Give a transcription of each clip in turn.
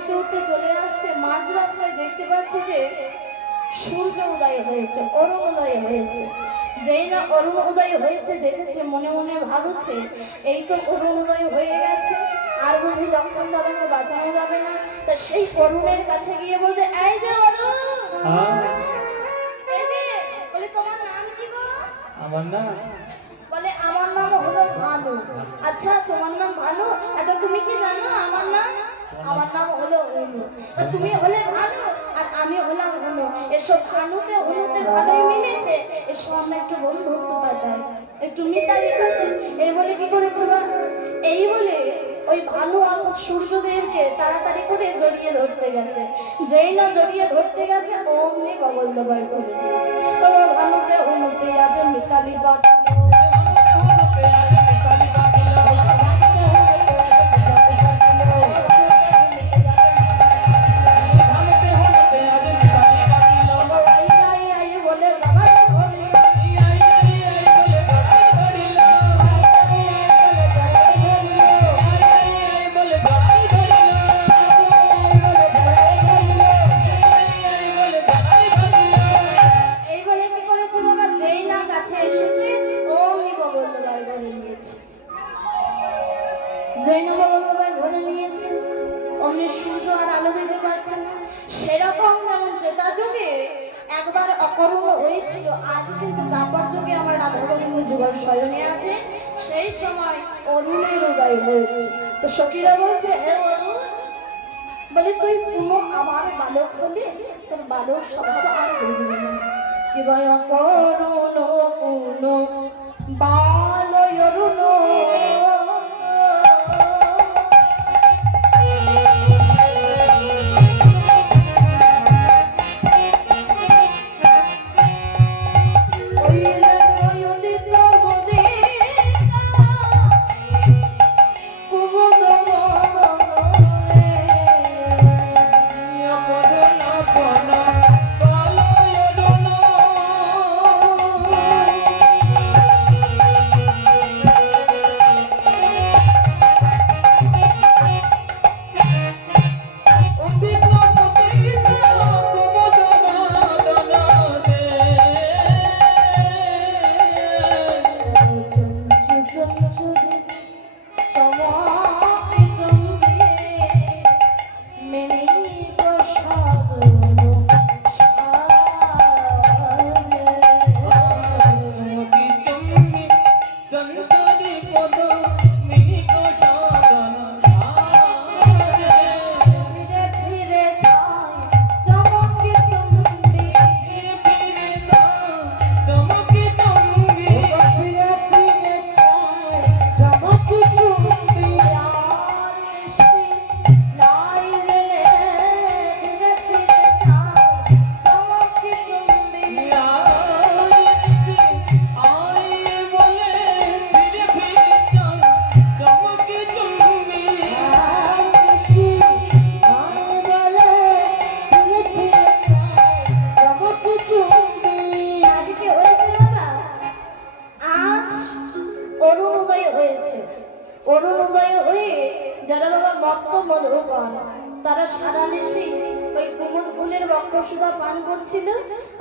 উঠতে উঠতে চলে আসছে। মাঝ রাস্তায় দেখতে পাচ্ছে যে সূর্য উদয় হয়েছে অরুণোদয় হয়েছে। যেই না অরুণোদয় হয়েছে দেখেছে মনে মনে ভাবছে এই তো অরুণোদয় হয়ে গেছে আর বুঝি লক্ষণ দাদাকে বাঁচানো যাবে না। তা সেই অরুণের কাছে গিয়ে বলছে এই যে অরুণ! বলে তোমার নাম কি গো? আমার না বলে আমার নাম হলো ভানু। আচ্ছা তোমার নাম ভানু? আচ্ছা তুমি কি জানো আমার নাম? আমার নাম হলো অনু। তুমি হলে ভানু আর আমি হলাম অনু। এসব ভানুতে অনুতে ভালোই মিলেছে এসব আমরা একটু বন্ধুত্ব পাতাই একটু মিতালি এই বলে কি করেছিল এই বলে ওই ভানু অর্থাৎ সূর্যদেবকে তাড়াতাড়ি করে জড়িয়ে ধরতে গেছে। যেই না জড়িয়ে ধরতে গেছে, অমনি কবল দবাই করে দিয়েছে। ও ভানুতে অনুতে আজ মিতালি পাতাই একবার অকর্ম হয়েছিল। আজ কিন্তু তারপর যুগে আমার রাধা গোবিন্দ যুগল শয়নে আছে। সেই সময় অরুণের উদয় হয়েছে। তো সখীরা বলছে, হে অরুণ, বলে, তুই পুরো আমার বালক হলে, তোর বালক স্বভাব আর বুঝবে না। কি ভয় করুণ পুন বালয়রুণ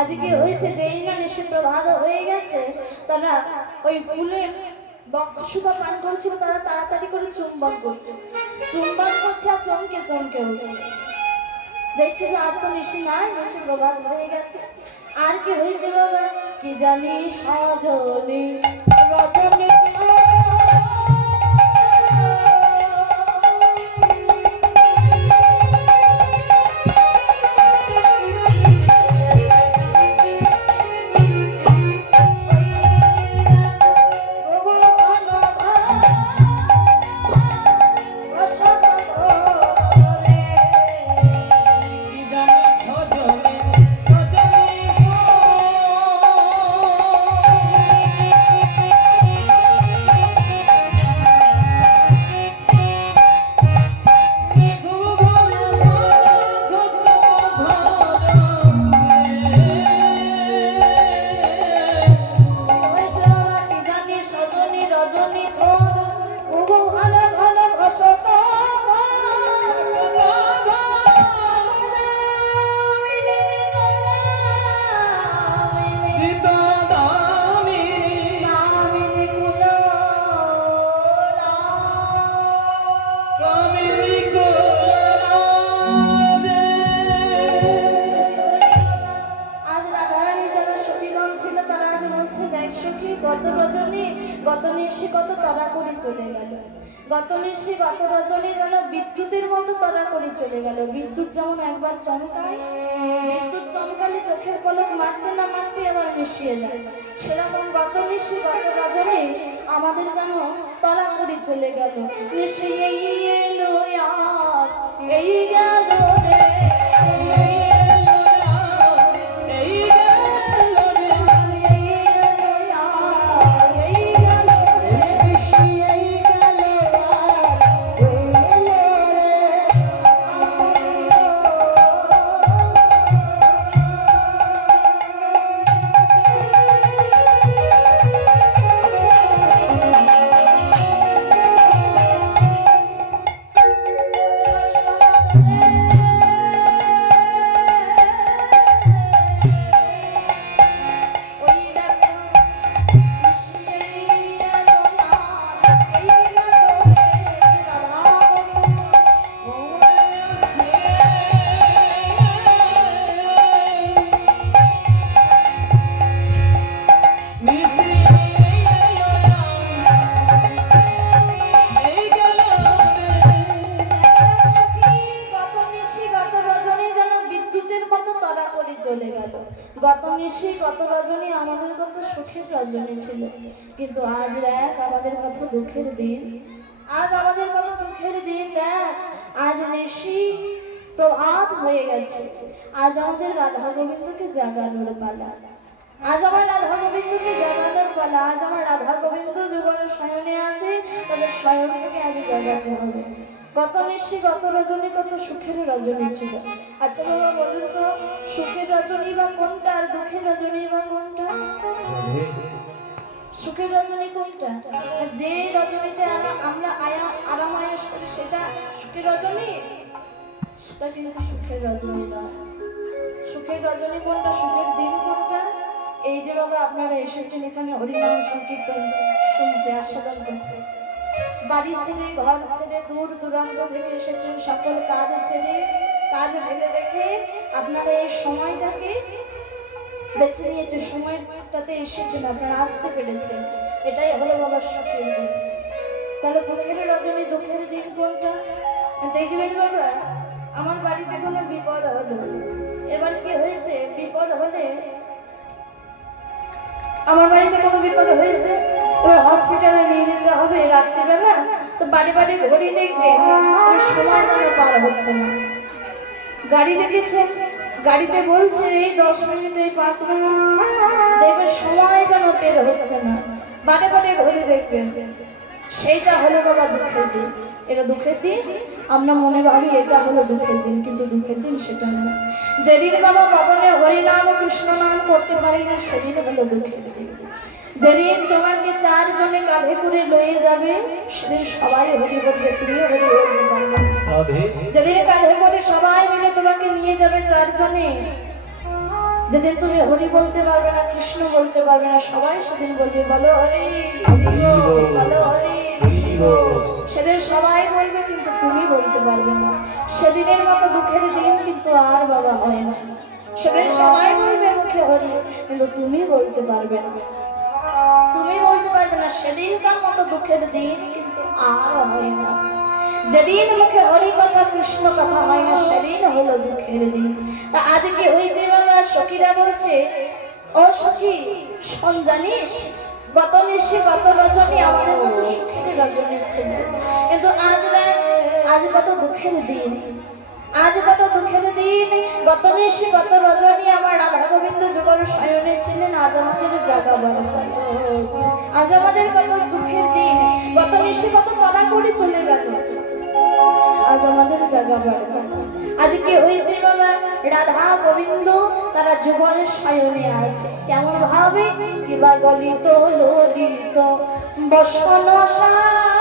আজকে হয়েছে যেই না নিষিদ্ধ ভালো হয়ে গেছে, তারা ওই ফুলের বক্ষ সুধা পান করছিল তারা তাড়াতাড়ি করে চুম্বন করছে। চুম্বন করছে আর চমকে চমকে উঠছে। দেখছি যে আর তো নিশি নাই, নিশি প্রভাত হয়ে গেছে। আর কি হয়েছে বাবা কি জানি সজনী রজনী মিশিয়ে যায় সেরকম গত নিশি গত বাজারে আমাদের যেন তারা করে চলে গেল। নিশি এই এলো এই গেল। আজ নিশি প্রভাত হয়ে গেছে। আজ আমাদের রাধা গোবিন্দকে জাগানোর পালা। আজ আমার রাধা গোবিন্দকে জাগানোর পালা। আজ আমার রাধা গোবিন্দ যুগলের শয়নে আছে, তাদের শয়ন থেকে আজ জাগাতে হবে। গত নিশি গত রজনী, কত সুখের রজনী ছিল। আচ্ছা বাবা, বলুন তো, সুখের রজনী বা কোনটা আর দুঃখের রজনী বা কোনটা সুখের রজনী কোনটা? যে রজনীতে আমরা আয়া, আরাম আয়াস করি, সেটা সুখের রজনী? সেটা কিন্তু সুখের রজনী নয়। সুখের রজনী কোনটা, সুখের দিন কোনটা? এই যে বাবা আপনারা এসেছেন এখানে হরিনাম সংকীর্তন শুনতে, আস্বাদন করতে। বাড়ি ছেড়ে, ঘর ছেড়ে, দূর দূরান্ত থেকে এসেছেন সকল কাজ ছেড়ে, কাজ ফেলে রেখে আপনারা এই সময়টাকে বেছে নিয়েছে সময়টাতে এসেছেন, আপনারা আসতে পেরেছেন। এটাই হলো বাবার সুখের দিন। তাহলে দুঃখের রজনী, দুঃখের দিন কোনটা? দেখবেন বাবা, আমার বাড়িতে কোনো বিপদ হলো এবার কি হয়েছে? বিপদ হলে আমার বাড়িতে কোনো বিপদ হয়েছে? হসপিটালে নিয়ে যেতে হবে রাত্রিবেলা। তো বাড়ি বাড়ি ঘড়ি দেখবে সময় পার হচ্ছে না। গাড়ি দেখেছে গাড়িতে বলছে এই দশ মিনিট পাঁচ মিনিট। দেখবে সময় যেন বের হচ্ছে না। বারে বারে ঘড়ি দেখবেন সেইটা হলো বাবা দুঃখের দিন। এটা দুঃখের দিন। আমরা মনে ভাবি এটা হলো দুঃখের দিন, কিন্তু দুঃখের দিন সেটা না। যেদিন বাবা বদলে হরিনাম, কৃষ্ণ নাম করতে পারি না, সেদিন হলো দুঃখের দিন। যেদিন তোমাকে চারজনে কাঁধে করে লয়ে যাবে, সেদিন সবাই হরি বলবে তুমিও হরি। রাধে যেদিন কাঁধে করে সবাই মিলে তোমাকে নিয়ে যাবে চারজনে যেদিন তুমি হরি বলতে পারবে না কৃষ্ণ বলতে পারবে না সবাই সেদিন বলবে বলো হরি হরি বলো হরি হরি সেদিন সবাই বলবে কিন্তু তুমি বলতে পারবে না। সেদিনের মতো দুঃখের দিন কিন্তু আর বাবা হয় না। সেদিন সবাই বলবে মুখে হরি কিন্তু তুমি বলতে পারবে না। তুমি বলতে পারবে না সেদিনকার মতো দুঃখের দিন কিন্তু আর হয় না। যেদিন মুখে হরি কথা, কৃষ্ণ কথা হয় না, সেদিন হলো দুঃখের দিন। তা আজ কি হয়েছে বাবা সখীরা বলছে, ও সখী, শোন, জানিস? গত গত রজনী, আমাদের সুখের রজনী ছিল। কিন্তু আজ আজ কত দুঃখের দিন। আজ কত দুঃখের দিন। গত গত রজনী, আমার রাধা গোবিন্দ যুগল শয়নে ছিলেন, আজ আমাদের জাগাবার আজ আমাদের কত দুঃখের দিন। গত নিশি কত তারা করে চলে গেল। আজ আমাদের জাগাবার আজকে ওই হয়েছে বাবা রাধা গোবিন্দ, তারা যুগলের সায়নে আছে। কেমন ভাবে? কিবা গলিত, ললিত, বসন আমি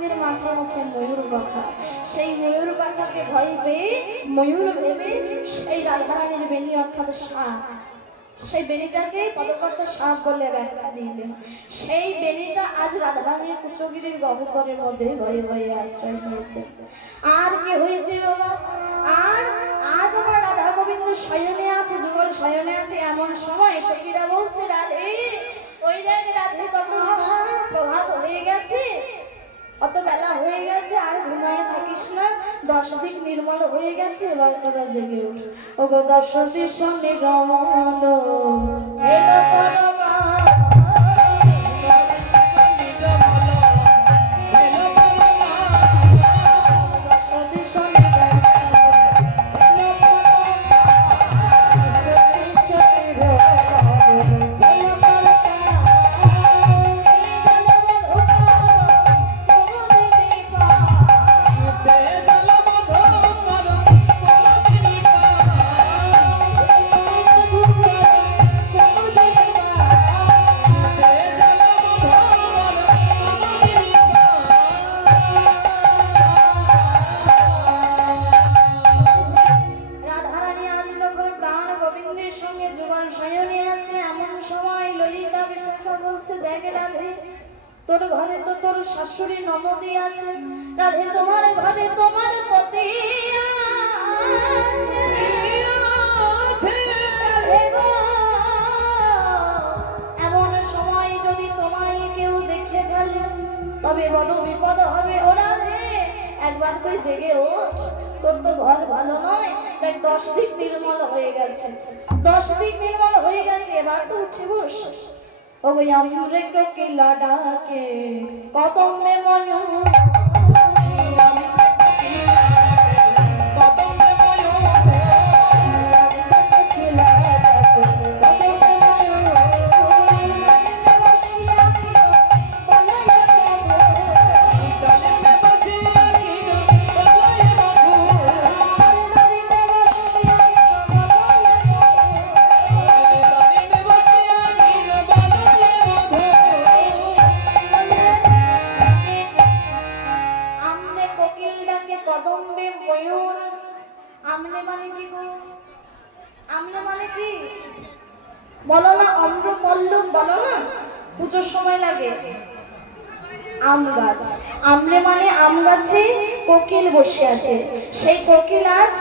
গোবিন্দের মাথায় আছে ময়ূর পাখা সেই ময়ূর পাখাকে ভয় পেয়ে ময়ূর ভেবে সেই রাধারানীর বেনি অর্থাৎ সাপ। সেই বেনিটাকে পদকর্তা সাপ বলে ব্যাখ্যা দিলেন। সেই বেনিটা আজ রাধারানীর কুচগিরির গহ্বরের মধ্যে ভয়ে ভয়ে আশ্রয় নিয়েছে। আর কি হয়েছে বাবা আর আজ আমার রাধা গোবিন্দ শয়নে আছে, যুগল শয়নে আছে, এমন সময় সখীরা বলছে, রাধে, ওই দেখ রাধে কত প্রভাত হয়ে গেছে কত বেলা হয়ে গেছে, আর ঘুমায় থাকিস না। দশ দিন নির্মল হয়ে গেছে, এবার তোরা জেগে উঠ। ও গো দর্শকদের সঙ্গে রমন এলো সময় ললিতা বিশাখা বলছে, দেখ রাধে, তোর ঘরে তো তোর শাশুড়ি নমতি আছে। রাধে, তোমার ঘরে তোমার পতি এমন সময় যদি তোমায় কেউ দেখে ফেলে, তবে বড় বিপদ হবে ও রাধে। একবার তুই জেগে ওঠ। তোর তো ঘর ভালো নয়, তাই দশ দিক নির্মল হয়ে গেছে। দশ দিক নির্মল হয়ে গেছে, এবার তো উঠে বস। ওই আমরে কোকিলা ডাকে কদমে ময়ূর বসে আছে। সেই কোকিল আজ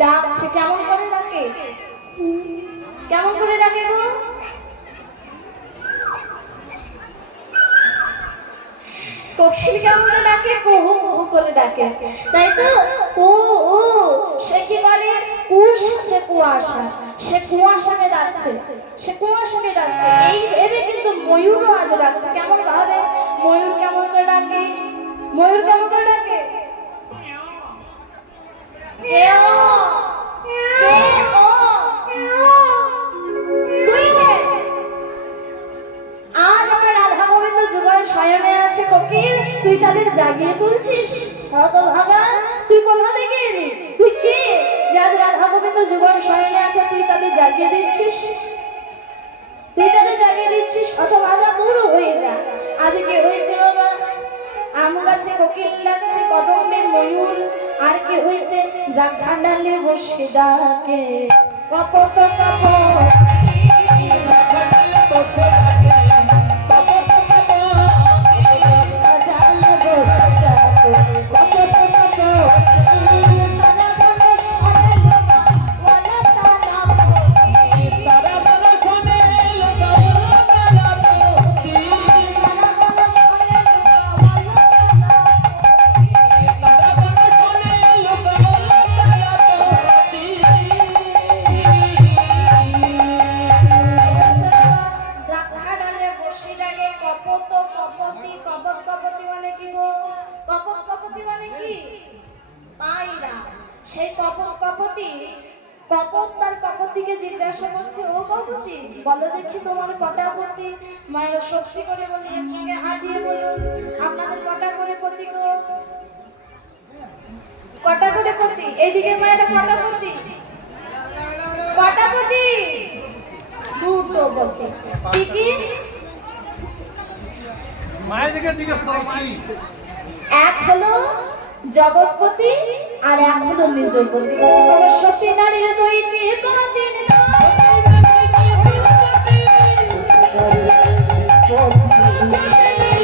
ডাকছে। কেমন করে ডাকে? কেমন করে ডাকে গো? কোকিল কেমন ডাকে? কুহু কুহু করে ডাকে। তাই তো? ও ও সে কি বলে? কুশ সে কুয়াশা। সে কুয়াশাকে ডাকছে। সে কুয়াশাকে ডাকছে। এই ভেবে কিন্তু ময়ূরও আজ ডাকছে। কেমন ভাবে? ময়ূর কেমন করে ডাকে? ময়ূর কেমন করে ডাকে? শয়নে আছে কোকিল তুই তাদের জাগিয়ে তুলছিস হতভাগা তুই কোথা থেকে এলি তুই কে যে আজ রাধা গোবিন্দ যুগল শয়নে আছে তুই তাদের জাগিয়ে দিচ্ছিস তুই তাদের জাগিয়ে দিচ্ছিস হতভাগা দূর হয়ে যা আজ কি হয়েছে বাবা? আম গাছে কোকিল লাগছে কদমে ময়ূর। আর কি হয়েছে? ডালে বসে ডাকে। কপত কপত। দুটো কি কি? মায়ের দিকে জিজ্ঞেস করো মাই এক হলো জগৎপতি আর এক হলো নিজপতি তবে নারীর দুইটি পতি Thank you.